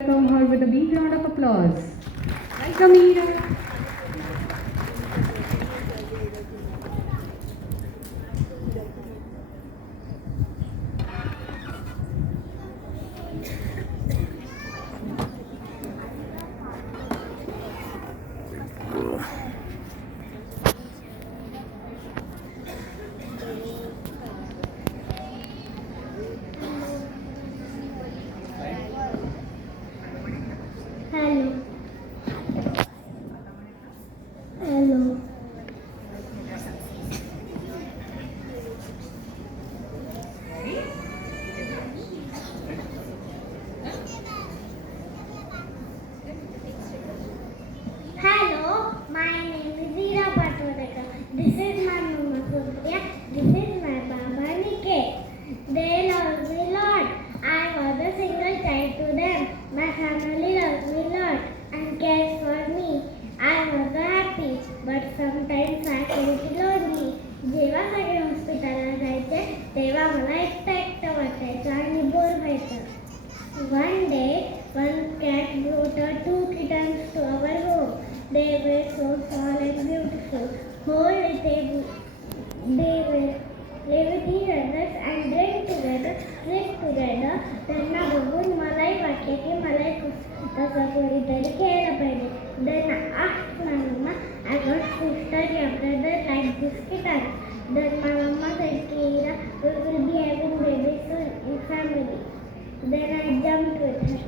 Welcome her with a big round of applause. Welcome, Ira. Hello. Hello. Hello, my name is Ira Patwadekar. This is my mama Supriya. This is my Baba Niket. They love me lot. I was a single child to them. My family loves me lot and cares for me. I was happy, but sometimes I felt lonely. जेव्हा सगळे हॉस्पिटलला जायचे तेव्हा मला एकटं वाटायचं आणि bore व्हायचं. One day, one cat brought two kittens to our home. They were so small and beautiful. Whole day they were play with each other and drink together, sleep together. त्यांना बघून मलाही वाटले की मलाही तसं कोणीतरी केलं पाहिजे. Then I asked my mama, I got sister, your brother like this kitten. Then my mama said, Kira, we will be having babies soon in family. Then I jumped with her.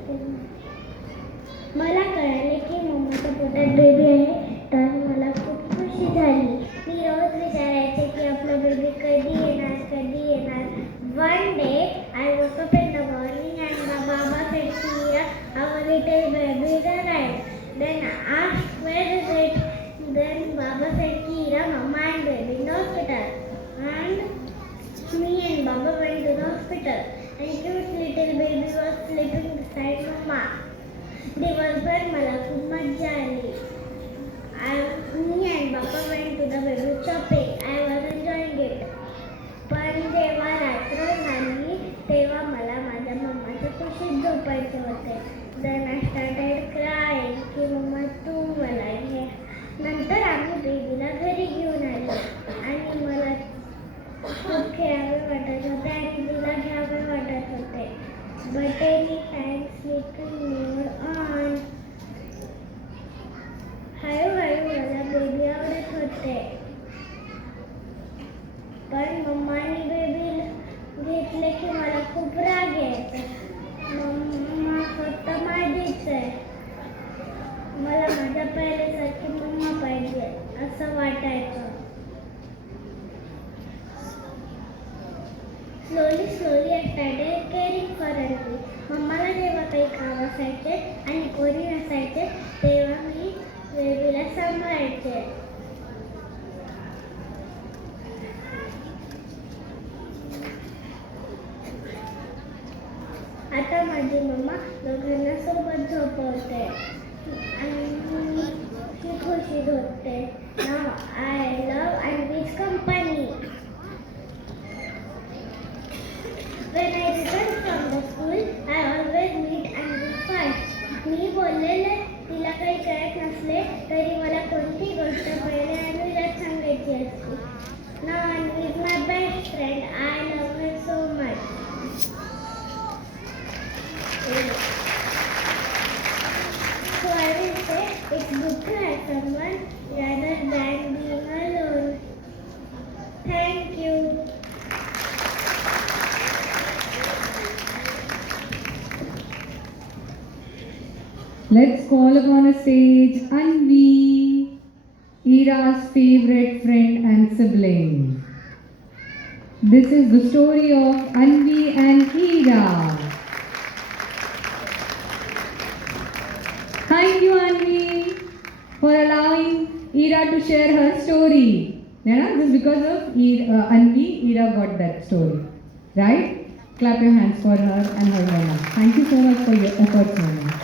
मला कळाले की मम्माच्या पोटात baby आहे तर मला खूप खुशी झाली. मी रोज विचारायचे की आपला बेबी कधी येणार. One day I woke up in the morning and my Baba said, Kira, our little baby is arrived. Then I asked, where is it? Then Baba said, Kira, Mama and baby in the hospital. And me and Baba went to the hospital. And cute little baby was sleeping beside Mama. दिवसभर मला खूप मज्जा आली. Me and Baba went to the baby shopping. I was enjoying it. पण जेव्हा रात्र झाली तेव्हा मला माझ्या मम्माच्या कुशीत झोपायचे होते. Then I started crying की मम्मा तू मला घे. नंतर आम्ही बेबीला घरी घेऊन आलो आणि मला खूप खेळावे वाटत होते आणि तिला घ्यावे वाटत होते. But any thanks little more on. हळूहळू मला बेबी आवडत होते. पण मम्माने बेबी घेतले की मला खूप राग यायचा. मम्मा फक्त माझीच आहे. मला माझ्या पहिल्यासारखी मम्मा पाहिजे असं वाटायचं. Slowly I started caring for her. मम्माला जेव्हा काही काम असायचे आणि कोणी नसायचे तेव्हा मी बेबीला सांभाळायचे. आता माझी मम्मा दोघांना सोबत झोपवते आणि मी खुशी होते. Now I love Anvi's company. When I return from the school, I always meet Anvi first. मी बोललेले तिला काही कळत नसले तरी मला कोणती गोष्ट पहिले अन्वीला सांगायची असते. Now Anvi is my best friend. I love her so much. So I will say it's good to have someone rather than being alone. Thank you. Let's call upon a stage Anvi, Ira's favorite friend and sibling. This is the story of Anvi and Ira. Thank you, Anvi, for allowing Ira to share her story. Just because of Anvi, Ira got that story. Right? Clap your hands for her and her mama. Thank you so much for your efforts, mama.